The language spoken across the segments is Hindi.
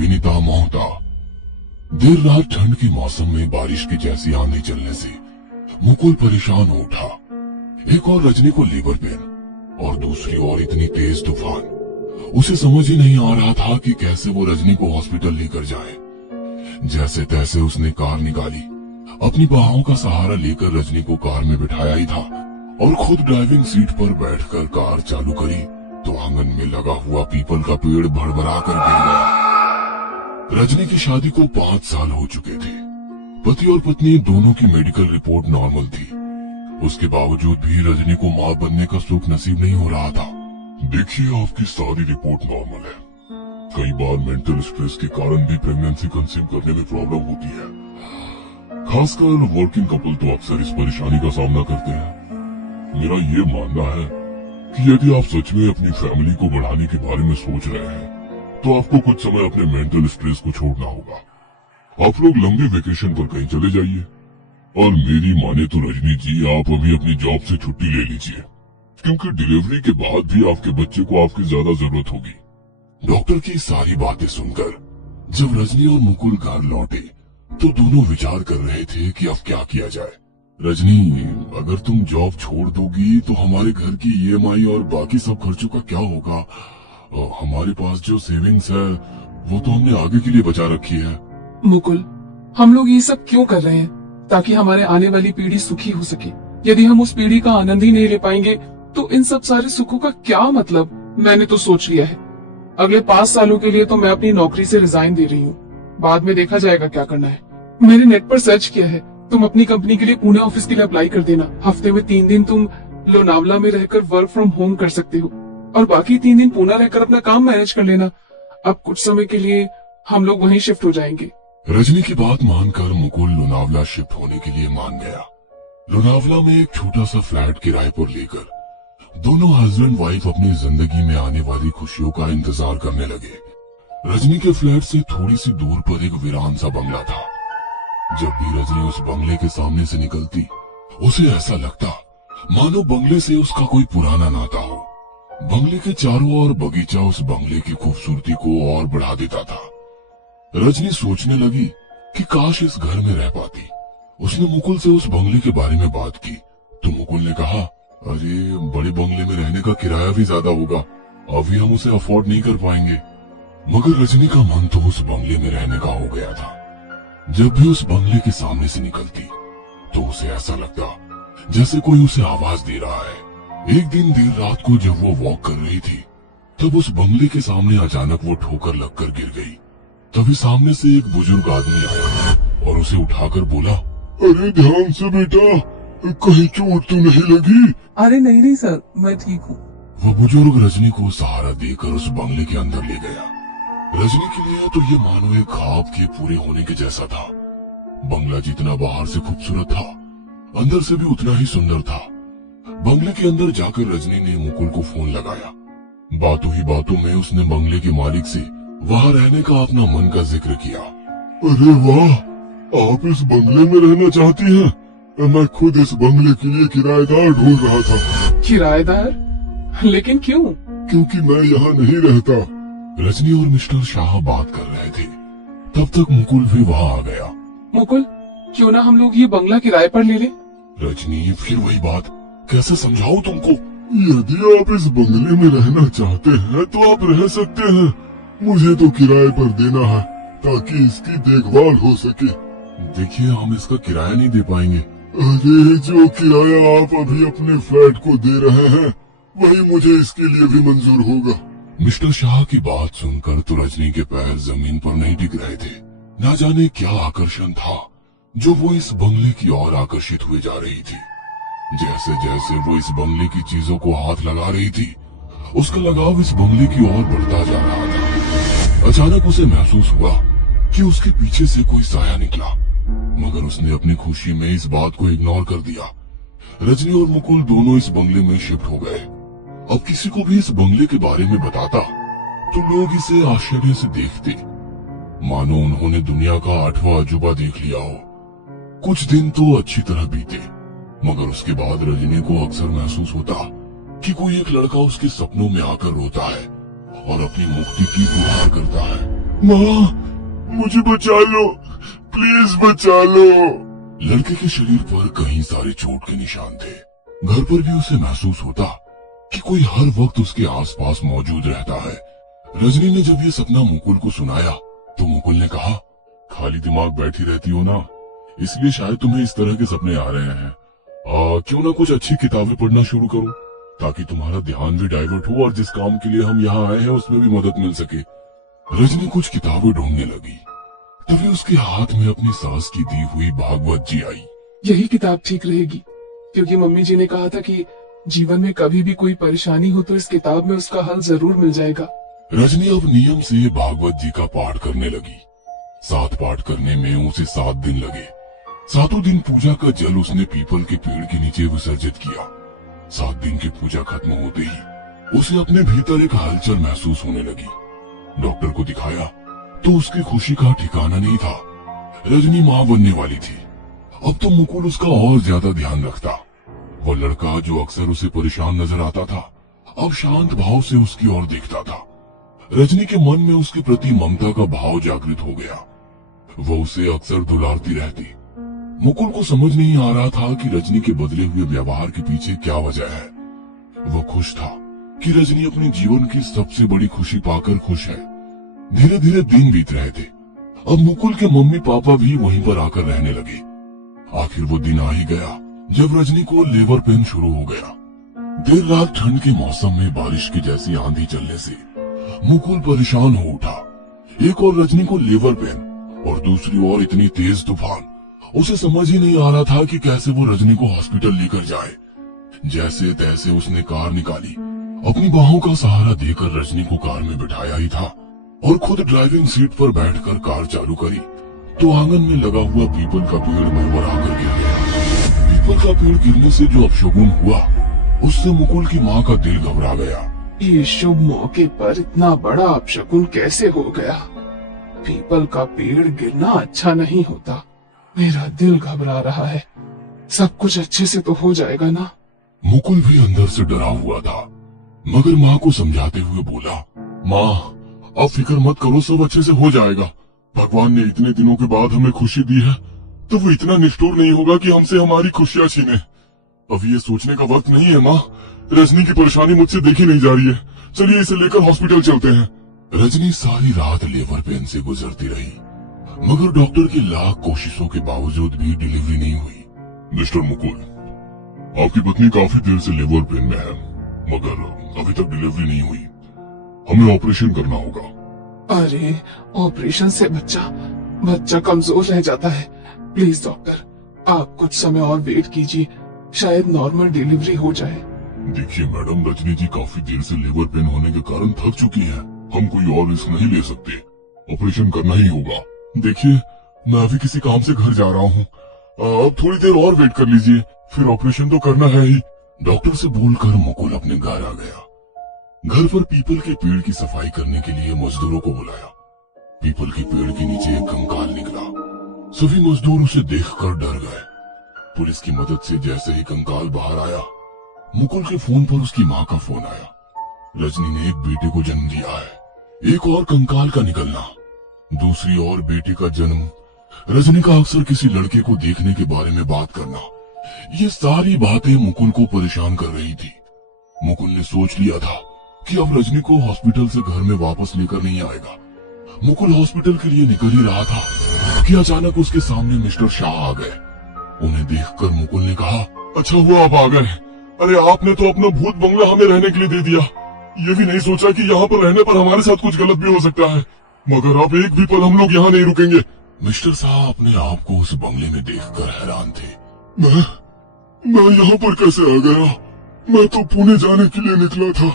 विनीता मोहता। देर रात ठंड के मौसम में बारिश की जैसी आंधी चलने से मुकुल परेशान हो उठा। एक और रजनी को लेबर पेन और दूसरी ओर इतनी तेज तूफान। उसे समझ ही नहीं आ रहा था कि कैसे वो रजनी को हॉस्पिटल लेकर जाए। जैसे तैसे उसने कार निकाली। अपनी बाहों का सहारा लेकर रजनी को कार में बिठाया ही था और खुद ड्राइविंग सीट पर बैठकर कार चालू करी तो आंगन में लगा हुआ पीपल का पेड़ भड़बड़ा कर गिर गया। रजनी की शादी को 5 साल हो चुके थे। पति और पत्नी दोनों की मेडिकल रिपोर्ट नॉर्मल थी। उसके बावजूद भी रजनी को मां बनने का सुख नसीब नहीं हो रहा था। देखिए, आपकी सारी रिपोर्ट नॉर्मल है। कई बार मेंटल स्ट्रेस के कारण भी प्रेगनेंसी कंसीव करने में प्रॉब्लम होती है। खासकर वर्किंग कपल तो अक्सर इस परेशानी का सामना करते हैं। मेरा ये मानना है कि यदि आप सच में अपनी फैमिली को बढ़ाने के बारे में सोच रहे हैं तो आपको कुछ समय अपने मेंटल स्ट्रेस को छोड़ना होगा। आप लोग लंबे वेकेशन पर कहीं चले जाइए और मेरी माने तो रजनी जी, आप अभी अपनी जॉब से छुट्टी ले लीजिए, क्योंकि डिलीवरी के बाद भी आपके बच्चे को आपकी ज्यादा जरूरत होगी। डॉक्टर की सारी बातें सुनकर जब रजनी और मुकुल घर लौटे तो दोनों विचार कर रहे थे कि अब क्या किया जाए। रजनी, अगर तुम जॉब छोड़ दोगी तो हमारे घर की ईएमआई और बाकी सब खर्चों का क्या होगा? हमारे पास जो सेविंग्स है वो तो हमने आगे के लिए बचा रखी है। मुकुल, हम लोग ये सब क्यों कर रहे हैं? ताकि हमारे आने वाली पीढ़ी सुखी हो सके। यदि हम उस पीढ़ी का आनंद ही नहीं ले पाएंगे तो इन सब सारे सुखों का क्या मतलब? मैंने तो सोच लिया है, अगले 5 सालों के लिए तो मैं अपनी नौकरी से रिजाइन दे रही हूँ। बाद में देखा जाएगा क्या करना है। मैंने नेट पर सर्च किया है, तुम अपनी कंपनी के लिए पुणे ऑफिस के लिए अप्लाई कर देना। हफ्ते में 3 दिन तुम लोनावला में रहकर वर्क फ्रॉम होम कर सकते हो और बाकी 3 दिन पुणे रहकर अपना काम मैनेज कर लेना। अब कुछ समय के लिए हम लोग वहीं शिफ्ट हो जाएंगे। रजनी की बात मानकर मुकुल लोनावला शिफ्ट होने के लिए मान गया। लोनावला में एक छोटा सा फ्लैट किराए पर लेकर दोनों हस्बैंड वाइफ अपनी जिंदगी में आने वाली खुशियों का इंतजार करने लगे। रजनी के फ्लैट से थोड़ी सी दूर पर एक वीरान सा बंगला था। जब भी रजनी उस बंगले के सामने से निकलती उसे ऐसा लगता मानो बंगले से उसका कोई पुराना नाता हो। बंगले के चारों ओर बगीचा उस बंगले की खूबसूरती को और बढ़ा देता था। रजनी सोचने लगी कि काश इस घर में रह पाती। उसने मुकुल से उस बंगले के बारे में बात की तो मुकुल ने कहा, अरे बड़े बंगले में रहने का किराया भी ज्यादा होगा, अभी हम उसे अफोर्ड नहीं कर पाएंगे। मगर रजनी का मन तो उस बंगले में रहने का हो गया था। जब भी उस बंगले के सामने से निकलती तो उसे ऐसा लगता जैसे कोई उसे आवाज दे रहा है। एक दिन देर रात को जब वो वॉक कर रही थी तब उस बंगले के सामने अचानक वो ठोकर लगकर गिर गई। तभी सामने से एक बुजुर्ग आदमी आया और उसे उठाकर बोला, अरे ध्यान से बेटा, कहीं चोट तो नहीं लगी? अरे नहीं सर, मैं ठीक हूँ। वो बुजुर्ग रजनी को सहारा देकर उस बंगले के अंदर ले गया। रजनी के लिए तो ये मानो एक ख्वाब के पूरे होने के जैसा था। बंगला जितना बाहर से खूबसूरत था, अंदर से भी उतना ही सुंदर था। बंगले के अंदर जाकर रजनी ने मुकुल को फोन लगाया। बातों ही बातों में उसने बंगले के मालिक से वहाँ रहने का अपना मन का जिक्र किया। अरे वाह, आप इस बंगले में रहना चाहती हैं? मैं खुद इस बंगले के लिए किराएदार ढूंढ रहा था। किराएदार? लेकिन क्यों? क्योंकि मैं यहाँ नहीं रहता। रजनी और मिस्टर शाह बात कर रहे थे, तब तक मुकुल भी वहाँ आ गया। मुकुल, क्यों ना हम लोग ये बंगला किराए पर ले लें? रजनी, फिर वही बात, कैसे समझाऊं तुमको? यदि आप इस बंगले में रहना चाहते हैं तो आप रह सकते हैं। मुझे तो किराए पर देना है ताकि इसकी देखभाल हो सके। देखिए, हम इसका किराया नहीं दे पाएंगे। अरे जो किराया आप अभी अपने फ्लैट को दे रहे हैं वही मुझे इसके लिए भी मंजूर होगा। मिस्टर शाह की बात सुनकर तो रजनी के पैर जमीन पर नहीं टिक रहे थे। ना जाने क्या आकर्षण था जो वो इस बंगले की ओर आकर्षित हुए जा रही थी। जैसे जैसे वो इस बंगले की चीजों को हाथ लगा रही थी उसका लगाव इस बंगले की ओर बढ़ता जा रहा था। अचानक उसे महसूस हुआ कि उसके पीछे से कोई साया निकला, मगर उसने अपनी खुशी में इस बात को इग्नोर कर दिया। रजनी और मुकुल दोनों इस बंगले में शिफ्ट हो गए। अब किसी को भी इस बंगले के बारे में बताता तो लोग इसे आश्चर्य से देखते, मानो उन्होंने दुनिया का 8वां अजूबा देख लिया हो। कुछ दिन तो अच्छी तरह बीते, मगर उसके बाद रजनी को अक्सर महसूस होता कि कोई एक लड़का उसके सपनों में आकर रोता है और अपनी मुक्ति की गुहार करता है। माँ, मुझे बचा लो, प्लीज बचा लो। लड़के के शरीर पर कई सारे चोट के निशान थे। घर पर भी उसे महसूस होता कि कोई हर वक्त उसके आसपास मौजूद रहता है। रजनी ने जब ये सपना मुकुल को सुनाया तो मुकुल ने कहा, खाली दिमाग बैठी रहती हो ना, इसलिए शायद तुम्हें इस तरह के सपने आ रहे हैं। क्यों ना कुछ अच्छी किताबें पढ़ना शुरू करो, ताकि तुम्हारा ध्यान भी डाइवर्ट हो और जिस काम के लिए हम यहाँ आए हैं उसमें भी मदद मिल सके। रजनी कुछ किताबें ढूंढने लगी, तभी उसके हाथ में अपनी सास की दी हुई भागवत जी आई। यही किताब ठीक रहेगी, क्योंकि मम्मी जी ने कहा था कि जीवन में कभी भी कोई परेशानी हो तो इस किताब में उसका हल जरूर मिल जाएगा। रजनी अब नियम से भागवत जी का पाठ करने लगी। 7 पाठ करने में उसे 7 दिन लगे। 7 दिन पूजा का जल उसने पीपल के पेड़ के नीचे विसर्जित किया। 7 दिन की पूजा खत्म होते ही उसे अपने भीतर एक हलचल महसूस होने लगी। डॉक्टर को दिखाया तो उसकी खुशी का ठिकाना नहीं था। रजनी मां बनने वाली थी। अब तो मुकुल उसका और ज्यादा ध्यान रखता। वो लड़का जो अक्सर उसे परेशान नजर आता था, अब शांत भाव से उसकी ओर देखता था। रजनी के मन में उसके प्रति ममता का भाव जागृत हो गया। वो उसे अक्सर दुलारती रहती। मुकुल को समझ नहीं आ रहा था कि रजनी के बदले हुए व्यवहार के पीछे क्या वजह है। वो खुश था कि रजनी अपने जीवन की सबसे बड़ी खुशी पाकर खुश है। धीरे धीरे दिन बीत रहे थे। अब मुकुल के मम्मी पापा भी वहीं पर आकर रहने लगे। आखिर वो दिन आ ही गया जब रजनी को लेबर पेन शुरू हो गया। देर रात ठंड के मौसम में बारिश की जैसी आंधी चलने से मुकुल परेशान हो उठा। एक और रजनी को लेबर पेन और दूसरी ओर इतनी तेज तूफान। उसे समझ ही नहीं आ रहा था कि कैसे वो रजनी को हॉस्पिटल लेकर जाए। जैसे तैसे उसने कार निकाली। अपनी बाहों का सहारा देकर रजनी को कार में बिठाया ही था और खुद ड्राइविंग सीट पर बैठकर कार चालू करी तो आंगन में लगा हुआ पीपल का पेड़ भरभर आकर गिर गया। पीपल का पेड़ गिरने से जो अपशगुन हुआ उससे मुकुल की माँ का दिल घबरा गया। ये शुभ मौके पर इतना बड़ा अपशकुन कैसे हो गया? पीपल का पेड़ गिरना अच्छा नहीं होता। मेरा दिल घबरा रहा है। सब कुछ अच्छे से तो हो जाएगा ना? मुकुल भी अंदर से डरा हुआ था, मगर माँ को समझाते हुए बोला, माँ अब फिक्र मत करो, सब अच्छे से हो जाएगा। भगवान ने इतने दिनों के बाद हमें खुशी दी है तो वो इतना निष्ठुर नहीं होगा कि हमसे हमारी खुशियाँ छीने। अब ये सोचने का वक्त नहीं है माँ। रजनी की परेशानी मुझसे देखी नहीं जा रही है। चलिए इसे लेकर हॉस्पिटल चलते हैं। रजनी सारी रात लेबर पेन से गुजरती रही, मगर डॉक्टर की लाख कोशिशों के बावजूद भी डिलीवरी नहीं हुई। मिस्टर मुकुल, आपकी पत्नी काफी देर से लेबर पेन में है, मगर अभी तक डिलीवरी नहीं हुई। हमें ऑपरेशन करना होगा। अरे ऑपरेशन से बच्चा कमजोर रह जाता है। प्लीज डॉक्टर, आप कुछ समय और वेट कीजिए, शायद नॉर्मल डिलीवरी हो जाए। देखिए मैडम, रजनी जी काफी देर से लेबर पेन होने के कारण थक चुकी हैं। हम कोई और रिस्क नहीं ले सकते। ऑपरेशन करना ही होगा। देखिए मैं अभी किसी काम से घर जा रहा हूँ, अब थोड़ी देर और वेट कर लीजिए, फिर ऑपरेशन तो करना है ही। डॉक्टर से बोलकर मुकुल अपने घर आ गया। घर पर पीपल के पेड़ की सफाई करने के लिए मजदूरों को बुलाया। पीपल के पेड़ के नीचे एक कंकाल निकला। सभी मजदूर उसे देखकर डर गए। पुलिस की मदद से जैसे ही कंकाल बाहर आया, मुकुल के फोन पर उसकी माँ का फोन आया। रजनी ने एक बेटे को जन्म दिया है। एक और कंकाल का निकलना, दूसरी ओर बेटे का जन्म, रजनी का अक्सर किसी लड़के को देखने के बारे में बात करना, ये सारी बातें मुकुल को परेशान कर रही थी। मुकुल ने सोच लिया था कि अब रजनी को हॉस्पिटल से घर में वापस लेकर नहीं आएगा। मुकुल हॉस्पिटल के लिए निकल ही रहा था कि अचानक उसके सामने मिस्टर शाह आ गए। उन्हें देखकर मुकुल ने कहा, अच्छा हुआ आप आ गए। अरे आपने तो अपना भूत बंगला हमें रहने के लिए दे दिया। ये भी नहीं सोचा कि यहाँ पर रहने पर हमारे साथ कुछ गलत भी हो सकता है, मगर अब एक भी पल हम लोग यहाँ नहीं रुकेंगे। मिस्टर शाह अपने आप को उस बंगले में देखकर हैरान थे। मैं यहाँ पर कैसे आ गया? मैं तो पुणे जाने के लिए निकला था,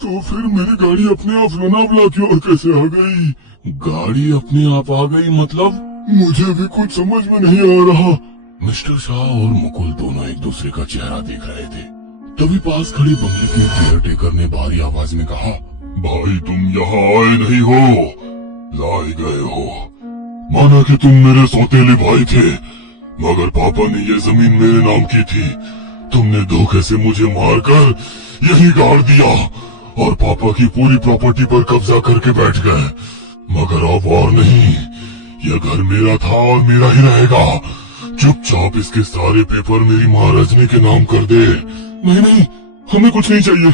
तो फिर मेरी गाड़ी अपने आप लोनावला की ओर कैसे आ गई? गाड़ी अपने आप आ गई मतलब? मुझे भी कुछ समझ में नहीं आ रहा। मिस्टर शाह और मुकुल दोनों एक दूसरे का चेहरा देख रहे थे। तभी पास खड़ी बंगले के केयर टेकर ने भारी आवाज में कहा, भाई तुम यहाँ आए नहीं हो, लाए गए हो। माना कि तुम मेरे सौतेले भाई थे, मगर पापा ने ये जमीन मेरे नाम की थी। तुमने धोखे से मुझे मारकर यही गाड़ दिया और पापा की पूरी प्रॉपर्टी पर कब्जा करके बैठ गए। मगर अब और नहीं, यह घर मेरा था और मेरा ही रहेगा। चुपचाप इसके सारे पेपर मेरी माँ रजनी के नाम कर दे। नहीं नहीं, हमें कुछ नहीं चाहिए,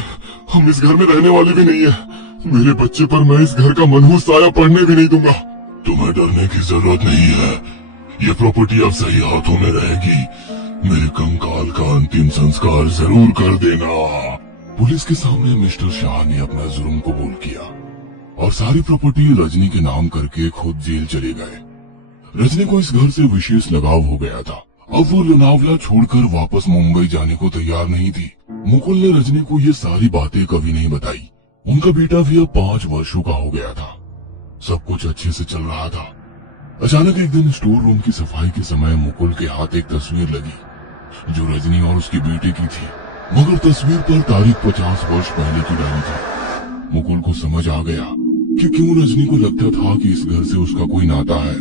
हम इस घर में रहने वाले भी नहीं है। मेरे बच्चे पर मैं इस घर का मनहूस साया पड़ने भी नहीं दूंगा। तुम्हें डरने की जरूरत नहीं है, ये प्रॉपर्टी अब सही हाथों में रहेगी। मेरे कंकाल का अंतिम संस्कार जरूर कर देना। पुलिस के सामने मिस्टर शाह ने अपना जुर्म कबूल किया और सारी प्रॉपर्टी रजनी के नाम करके खुद जेल चले गए। रजनी को इस घर से विशेष लगाव हो गया था। अब वो लोनावला छोड़कर वापस मुंबई जाने को तैयार नहीं थी। मुकुल ने रजनी को ये सारी बातें कभी नहीं बताई। उनका बेटा भी अब 5 वर्षों का हो गया था। सब कुछ अच्छे से चल रहा था। अचानक एक दिन स्टोर रूम की सफाई के समय मुकुल के हाथ एक तस्वीर लगी जो रजनी और उसके बेटे की थी, मगर तस्वीर पर तारीख 50 वर्ष पहले की डाली थी। मुकुल को समझ आ गया कि क्यों रजनी को लगता था कि इस घर से उसका कोई नाता है।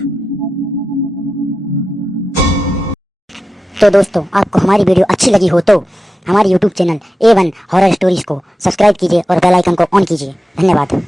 तो दोस्तों, आपको हमारी वीडियो अच्छी लगी हो तो हमारे YouTube channel A1 horror stories को सब्सक्राइब कीजिए और बेल आइकन को ऑन कीजिए। धन्यवाद।